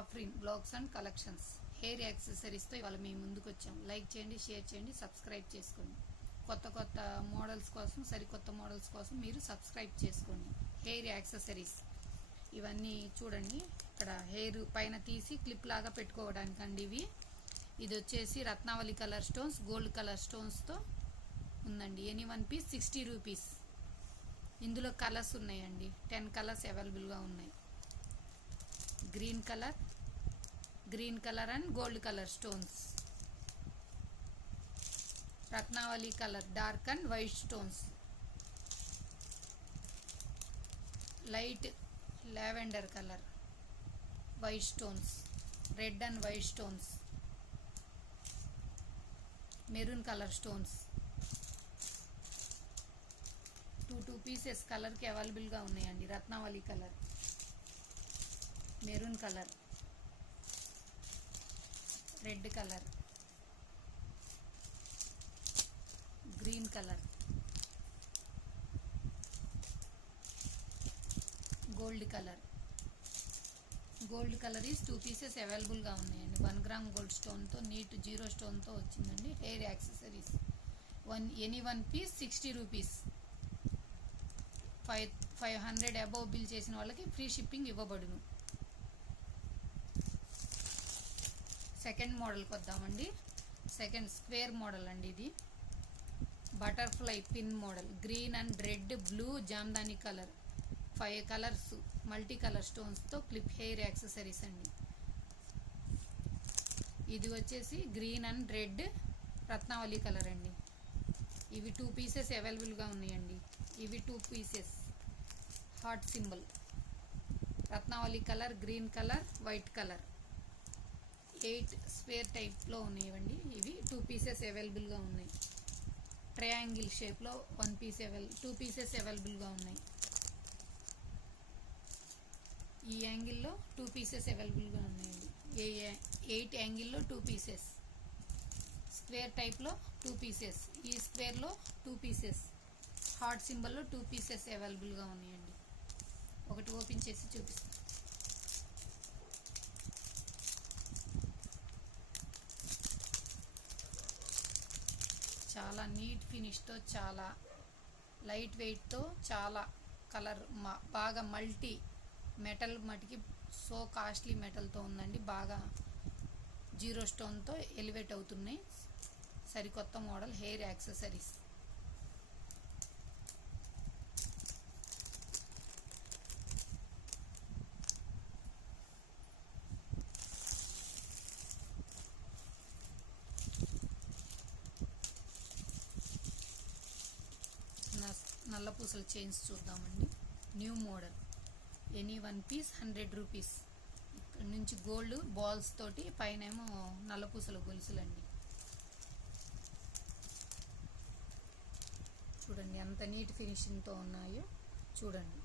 Afreen blogs and collections hair యాక్సెసరీస్తో ఇవాళ మేము ముందుకు వచ్చాం లైక్ చేయండి షేర్ చేయండి సబ్స్క్రైబ్ చేసుకోండి కొత్త కొత్త మోడల్స్ కోసం సరికొత్త మోడల్స్ కోసం మీరు సబ్స్క్రైబ్ చేసుకోండి హెయిర్ యాక్సెసరీస్ ఇవన్నీ చూడండి ఇక్కడ హెయిర్ పైన తీసి క్లిప్ లాగా పెట్టుకోవడానికండి ఇవి ఇది వచ్చేసి Ratnavali colour stones gold colour స్టోన్స్తో ఉందండి any one piece sixty rupees ఇందులో కలర్స్ ఉన్నాయండి టెన్ కలర్స్ అవైలబుల్గా ఉన్నాయి green colour green colour and gold colour stones Ratnavali colour dark and white stones light lavender colour white stones red and white stones maroon colour stones two two pieces కలర్కి అవైలబుల్గా ఉన్నాయండి Ratnavali colour maroon colour red colour green colour gold colour gold colour is two pieces అవైలబుల్గా ఉన్నాయండి one gram gold స్టోన్తో neat zero స్టోన్తో వచ్చిందండి hair accessories one any one piece sixty rupees five five hundred above bill చేసిన వాళ్ళకి free shipping ఇవ్వబడును second మోడల్కి వద్దామండి సెకండ్ స్క్వేర్ మోడల్ అండి ఇది butterfly pin model green and red blue Jamdani colour five colours multi colour స్టోన్స్తో clip hair accessories అండి ఇది వచ్చేసి గ్రీన్ అండ్ రెడ్ రత్నావళి కలర్ అండి ఇవి టూ పీసెస్ అవైలబుల్గా ఉన్నాయండి ఇవి టూ పీసెస్ హార్ట్ సింబల్ రత్నావళి colour green colour white colour eight square టైప్లో ఉన్నాయండి ఇవి టూ పీసెస్ అవైలబుల్గా ఉన్నాయి ట్రయాంగిల్ షేప్లో one piece avail two pieces అవైలబుల్గా ఉన్నాయి ఈ యాంగిల్లో టూ పీసెస్ అవైలబుల్గా ఉన్నాయండి ఏ ఎయిట్ యాంగిల్లో టూ పీసెస్ స్క్వేర్ టైప్లో టూ పీసెస్ ఈ స్క్వేర్లో టూ పీసెస్ హార్ట్ సింబల్లో టూ పీసెస్ అవైలబుల్గా ఉన్నాయండి ఒకటి ఓపెన్ చేసి చూపిస్తాను ఫినిష్తో చాలా లైట్ వెయిట్తో చాలా కలర్ బాగా మల్టీ మెటల్ మటుకి సో కాస్ట్లీ మెటల్తో ఉందండి బాగా జీరో స్టోన్తో ఎలివేట్ అవుతున్నాయి సరికొత్త మోడల్ హెయిర్ యాక్సెసరీస్ చైన్స్ చూద్దామండి new model any one piece hundred rupees ఇక్కడ నుంచి గోల్డ్ బాల్స్ తోటి పైన ఏమో నల్లపూసల గొలుసులండి చూడండి ఎంత నీట్ ఫినిషింగ్తో ఉన్నాయో చూడండి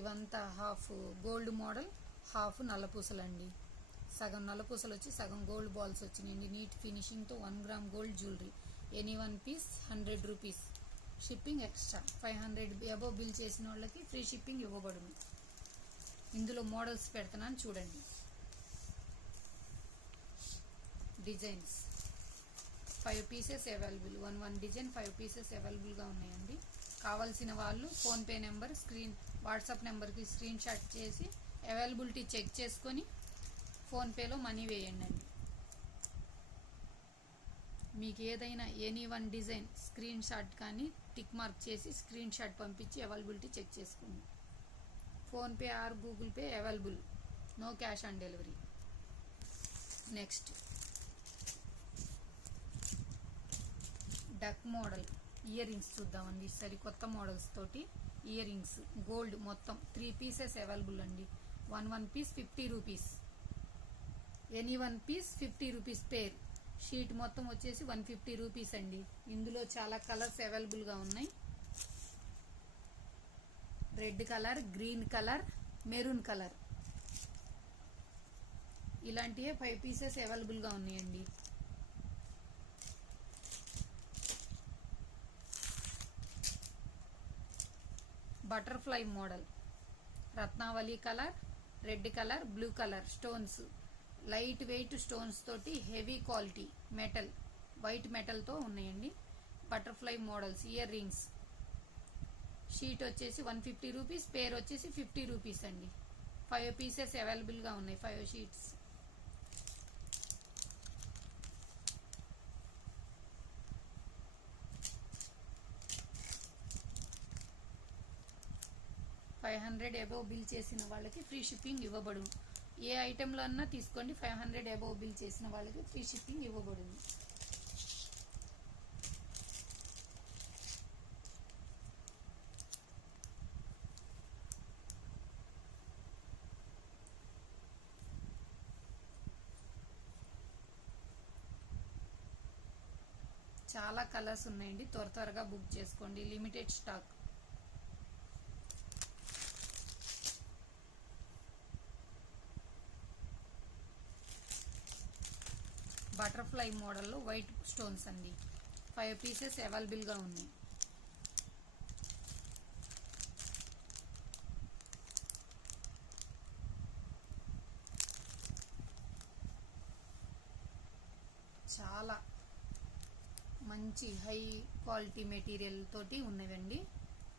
ఇవంతా హాఫ్ గోల్డ్ మోడల్ హాఫ్ నల్లపూసలండి సగం నల్లపూసలు వచ్చి సగం గోల్డ్ బాల్స్ వచ్చినాయండి neat ఫినిషింగ్తో one gram gold jewellery any one piece hundred rupees shipping extra five hundred above bill చేసిన వాళ్ళకి ఫ్రీ షిప్పింగ్ ఇవ్వబడును ఇందులో మోడల్స్ పెడుతున్నాను చూడండి designs five pieces available one one design five pieces అవైలబుల్గా ఉన్నాయండి కావాల్సిన వాళ్ళు ఫోన్పే నెంబర్ స్క్రీన్ వాట్సాప్ నెంబర్కి స్క్రీన్ షాట్ చేసి అవైలబిలిటీ చెక్ చేసుకొని ఫోన్పేలో మనీ వేయండి అండి మీకు ఏదైనా any one design screen shot కానీ టిక్ మార్క్ చేసి స్క్రీన్ షాట్ పంపించి అవైలబిలిటీ చెక్ చేసుకోండి PhonePe or Google Pay available no cash on delivery next duck model earrings చూద్దామండి ఈసారి కొత్త మోడల్స్ తోటి ఇయర్ రింగ్స్ గోల్డ్ మొత్తం త్రీ పీసెస్ అవైలబుల్ అండి one one piece fifty rupees any one piece fifty rupees pair sheet మొత్తం వచ్చేసి one fifty rupees అండి ఇందులో చాలా కలర్స్ అవైలబుల్గా ఉన్నాయి red colour green colour maroon colour ఇలాంటివే ఫైవ్ పీసెస్ అవైలబుల్గా ఉన్నాయండి బటర్ఫ్లై మోడల్ రత్నావళి colour red colour blue colour stones light weight stones తోటి హెవీ క్వాలిటీ మెటల్ వైట్ మెటల్తో ఉన్నాయండి butterfly models ear rings sheet వచ్చేసి వన్ ఫిఫ్టీ రూపీస్ పేర్ వచ్చేసి fifty rupees అండి ఫైవ్ పీసెస్ అవైలబుల్గా ఉన్నాయి five sheets five hundred above bill చేసిన వాళ్ళకి ఫ్రీ షిప్పింగ్ ఇవ్వబడును ఏ ఐటెంలో అన్నా తీసుకోండి ఫైవ్ హండ్రెడ్ అబోవ్ బిల్ చేసిన వాళ్ళకి ఫ్రీ షిప్పింగ్ ఇవ్వబడింది చాలా కలర్స్ ఉన్నాయండి త్వర త్వరగా బుక్ చేసుకోండి లిమిటెడ్ స్టాక్ బటర్ఫ్లై మోడల్లో వైట్ స్టోన్స్ అండి ఫైవ్ పీసెస్ అవైలబుల్గా ఉన్నాయి చాలా మంచి హై క్వాలిటీ మెటీరియల్ తోటి ఉన్నవండి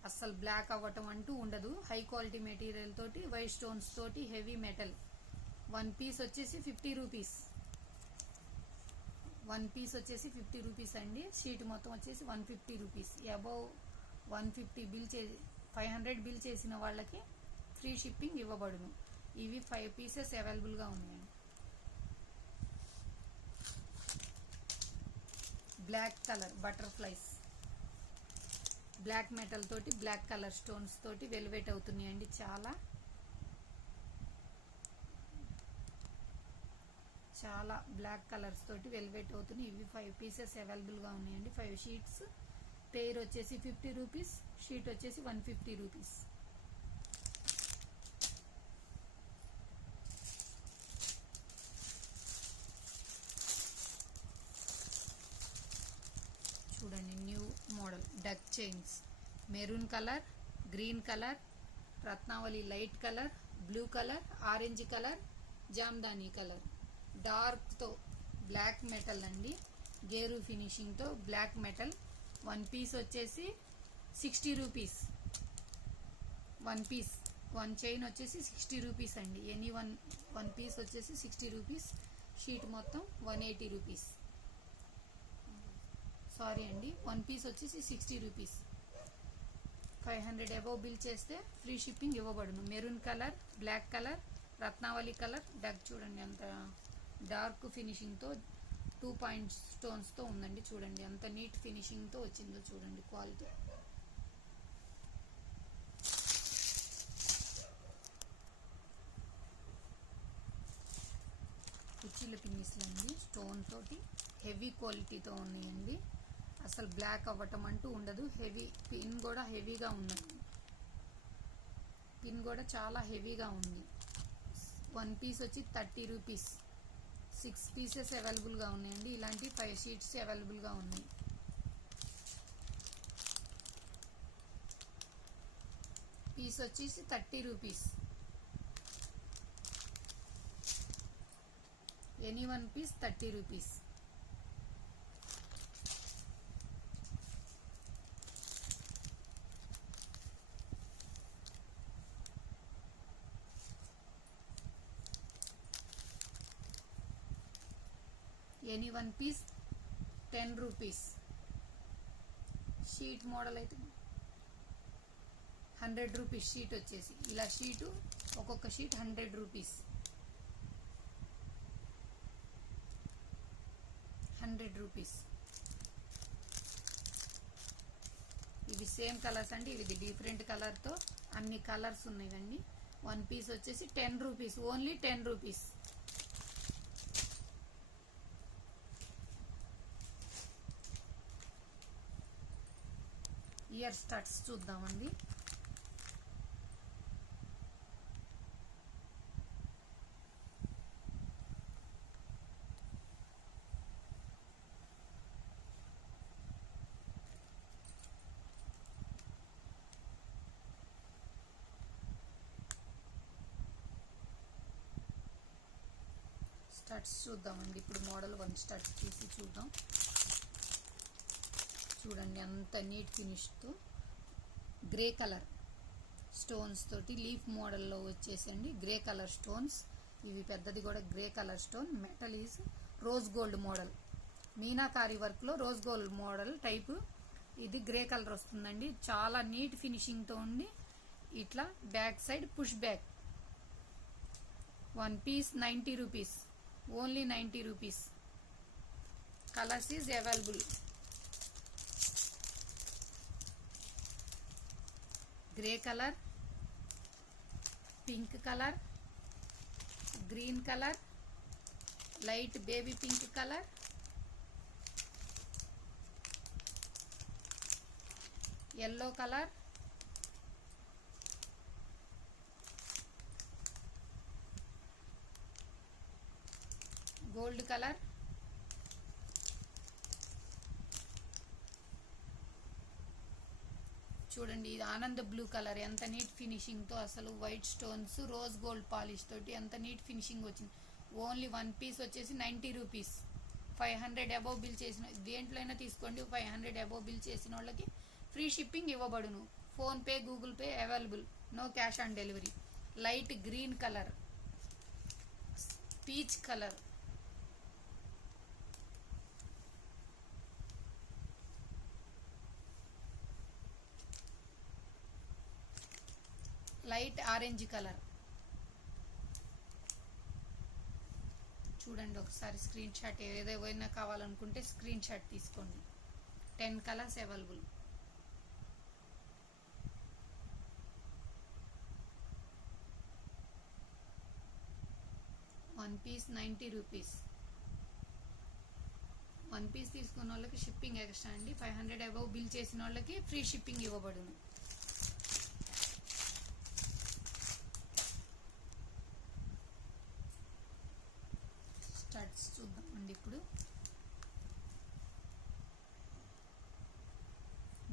అస్సలు బ్లాక్ అవ్వటం అంటూ ఉండదు హై క్వాలిటీ మెటీరియల్ తోటి వైట్ స్టోన్స్ తోటి హెవీ మెటల్ వన్ పీస్ వచ్చేసి ఫిఫ్టీ రూపీస్ వన్ పీస్ వచ్చేసి ఫిఫ్టీ రూపీస్ అండి షీట్ మొత్తం వచ్చేసి one fifty rupees above one fifty bill చే ఫైవ్ హండ్రెడ్ బిల్ చేసిన వాళ్ళకి ఫ్రీ షిప్పింగ్ ఇవ్వబడును ఇవి ఫైవ్ పీసెస్ అవైలబుల్గా ఉన్నాయండి black colour butterflies black metal తోటి బ్లాక్ కలర్ స్టోన్స్ తోటి వెలివేట్ అవుతున్నాయండి చాలా చాలా బ్లాక్ కలర్స్ తోటి వెల్వెట్ అవుతున్నాయి ఇవి ఫైవ్ పీసెస్ అవైలబుల్గా ఉన్నాయండి ఫైవ్ షీట్స్ పేర్ వచ్చేసి ఫిఫ్టీ రూపీస్ షీట్ వచ్చేసి వన్ ఫిఫ్టీ రూపీస్ చూడండి new model duck chains maroon colour green colour రత్నావళి light colour blue colour orange colour Jamdani colour డార్క్తో black metal అండి గేరు ఫినిషింగ్తో బ్లాక్ మెటల్ వన్ పీస్ వచ్చేసి sixty rupees one piece one chain వచ్చేసి sixty rupees అండి any one one piece వచ్చేసి sixty rupees sheet మొత్తం one eighty rupees sorry అండి one piece వచ్చేసి sixty rupees five hundred above bill చేస్తే free shipping ఇవ్వబడును maroon colour black colour Ratnavali colour Doug చూడండి ఎంత డార్క్ ఫినిషింగ్తో టూ పాయింట్ స్టోన్స్తో ఉందండి చూడండి అంత నీట్ ఫినిషింగ్తో వచ్చిందో చూడండి క్వాలిటీ కుర్చీల పిన్నిస్లు అండి స్టోన్ తోటి హెవీ క్వాలిటీతో ఉన్నాయండి అసలు బ్లాక్ అవ్వటం అంటూ ఉండదు హెవీ పిన్ కూడా హెవీగా ఉందండి పిన్ కూడా చాలా హెవీగా ఉంది వన్ పీస్ వచ్చి థర్టీ రూపీస్ సిక్స్ పీసెస్ అవైలబుల్గా ఉన్నాయండి ఇలాంటి ఫైవ్ షీట్స్ అవైలబుల్గా ఉన్నాయి పీస్ వచ్చేసి thirty rupees any one piece thirty rupees any one piece ten rupees sheet model అయితే హండ్రెడ్ రూపీస్ షీట్ వచ్చేసి ఇలా షీటు ఒక్కొక్క sheet hundred rupees hundred rupees ఇవి సేమ్ కలర్స్ అండి ఇది డిఫరెంట్ కలర్తో అన్ని కలర్స్ ఉన్నాయండి వన్ పీస్ వచ్చేసి ten rupees only ten rupees ear studs చూద్దామండి స్టార్ట్స్ చూద్దామండి ఇప్పుడు మోడల్ వన్ స్టడ్స్ తీసి చూద్దాం చూడండి అంత నీట్ ఫినిష్తో గ్రే కలర్ స్టోన్స్ తోటి లీఫ్ మోడల్లో వచ్చేసండి గ్రే కలర్ స్టోన్స్ ఇవి పెద్దది కూడా grey colour stone metal is rose gold model meenakari వర్క్లో రోజ్ గోల్డ్ మోడల్ టైపు ఇది గ్రే కలర్ వస్తుందండి చాలా నీట్ ఫినిషింగ్తో ఉండి ఇట్లా back side push back one piece ninety rupees only ninety rupees colours is available grey colour pink colour green colour light baby pink colour yellow colour gold colour చూడండి ఇది ఆనంద blue colour ఎంత neat ఫినిషింగ్తో అసలు white stones rose gold polish తోటి ఎంత neat finishing వచ్చింది only one piece వచ్చేసి ninety rupees five hundred above bill చేసిన దేంట్లో అయినా తీసుకోండి ఫైవ్ హండ్రెడ్ అబోవ్ బిల్ చేసిన వాళ్ళకి ఫ్రీ షిప్పింగ్ ఇవ్వబడును PhonePe Google Pay available no cash on delivery light green colour peach colour light orange colour చూడండి ఒకసారి స్క్రీన్ షాట్ ఏవైనా కావాలనుకుంటే స్క్రీన్ షాట్ తీసుకోండి ten colours available one piece ninety rupees one piece తీసుకున్న వాళ్ళకి shipping extra అండి five hundred above bill చేసిన వాళ్ళకి ఫ్రీ షిప్పింగ్ ఇవ్వబడును చూద్దామండి ఇప్పుడు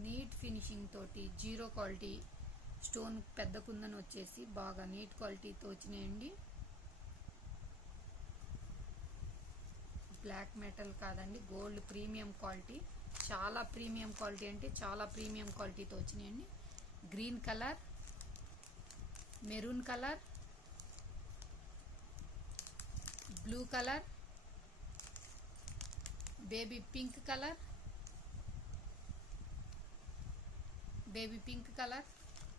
నీట్ ఫినిషింగ్ తోటి జీరో క్వాలిటీ స్టోన్ పెద్ద కుందని వచ్చేసి బాగా నీట్ క్వాలిటీతో వచ్చినాయండి బ్లాక్ మెటల్ కాదండి గోల్డ్ ప్రీమియం క్వాలిటీ చాలా ప్రీమియం క్వాలిటీ అంటే చాలా ప్రీమియం క్వాలిటీతో వచ్చినాయండి green colour maroon colour blue colour baby pink colour baby pink colour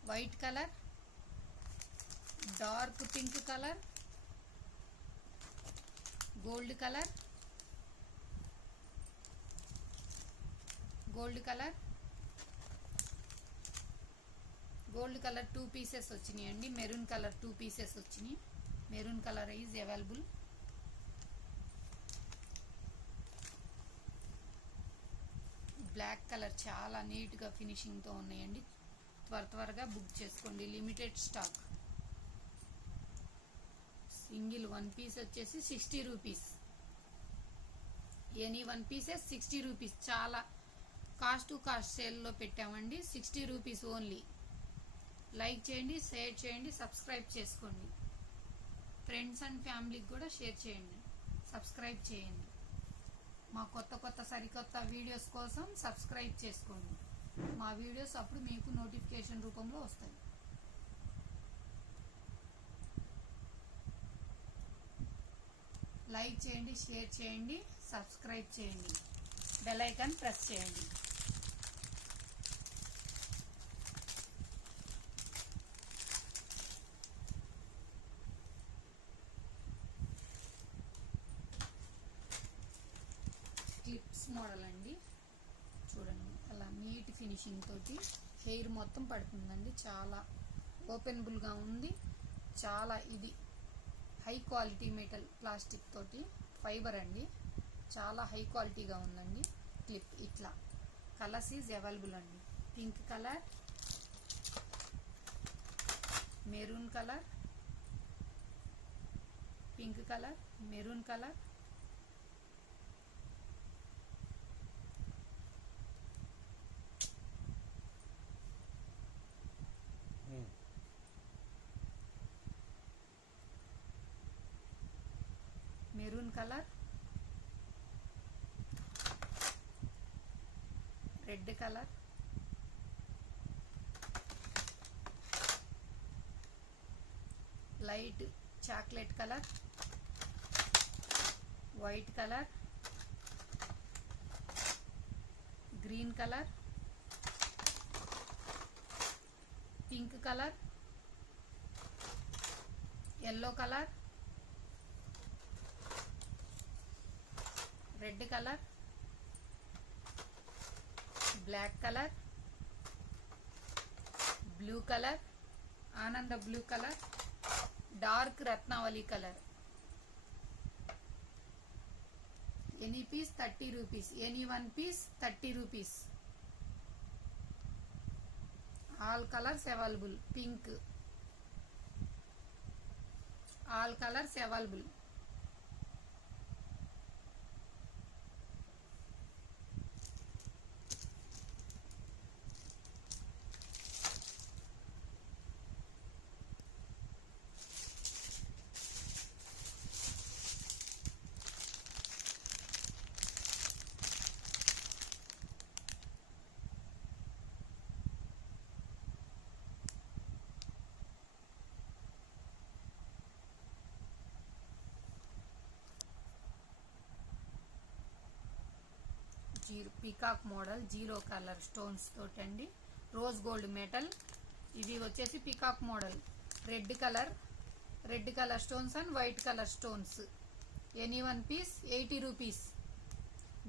white colour dark pink colour gold colour gold colour gold colour two pieces వచ్చినాయండి maroon colour two pieces వచ్చినాయి maroon colour is available చాలా నీట్గా ఫినిషింగ్తో ఉన్నాయండి త్వర త్వరగా book చేసుకోండి limited stock single one piece వచ్చేసి sixty rupees any one pieces sixty rupees చాలా కాస్ట్ టు కాస్ట్ సేల్లో పెట్టామండి సిక్స్టీ రూపీస్ ఓన్లీ లైక్ చేయండి షేర్ చేయండి సబ్స్క్రైబ్ చేసుకోండి ఫ్రెండ్స్ అండ్ ఫ్యామిలీకి కూడా షేర్ చేయండి సబ్స్క్రైబ్ చేయండి మా కొత్త కొత్త సరికొత్త వీడియోస్ కోసం సబ్స్క్రైబ్ చేసుకోండి మా వీడియోస్ అప్పుడు మీకు నోటిఫికేషన్ రూపంలో వస్తాయి లైక్ చేయండి షేర్ చేయండి సబ్స్క్రైబ్ చేయండి బెల్ ఐకాన్ ప్రెస్ చేయండి మొత్తం పడుతుందండి చాలా ఓపెనబుల్గా ఉంది చాలా ఇది హై క్వాలిటీ మెటల్ ప్లాస్టిక్ తోటి ఫైబర్ అండి చాలా హై క్వాలిటీగా ఉందండి క్లిప్ ఇట్లా కలర్స్ ఈజ్ అవైలబుల్ అండి pink colour maroon colour pink colour maroon colour colour red colour light chocolate colour white colour green colour pink colour yellow colour colour black colour blue colour Ananda blue colour dark Ratnavali colour any piece thirty rupees any one piece thirty rupees all colours available pink all colours available peacock model zero colour stones తోటండి rose gold metal ఇది వచ్చేసి peacock model red colour red colour stones and white colour stones any one piece eighty rupees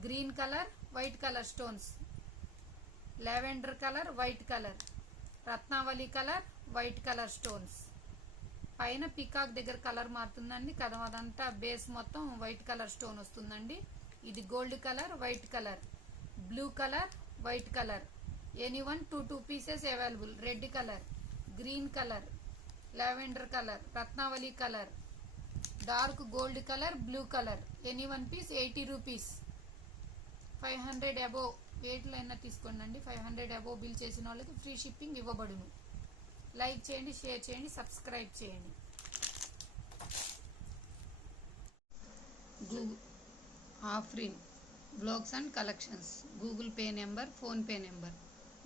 green colour white colour stones lavender colour white colour రత్నావళి colour white colour stones పైన peacock దగ్గర colour మారుతుందండి కదా అదంతా base మొత్తం white colour stone వస్తుందండి ఇది gold colour white colour blue colour white colour any one two two pieces available red colour green colour lavender colour రత్నావళి colour dark gold colour blue colour any one piece eighty rupees five hundred above వెయిట్లో అయినా తీసుకోండి five hundred above bill చేసిన వాళ్ళకి free shipping ఇవ్వబడును like చేయండి share చేయండి subscribe చేయండి Afrin Vlogs and collections. Google Pay number, phone pay number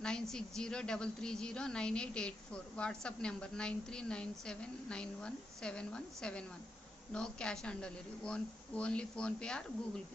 960-330-9884. WhatsApp number 9397917171. No cash on delivery. Only phone pay or Google Pay.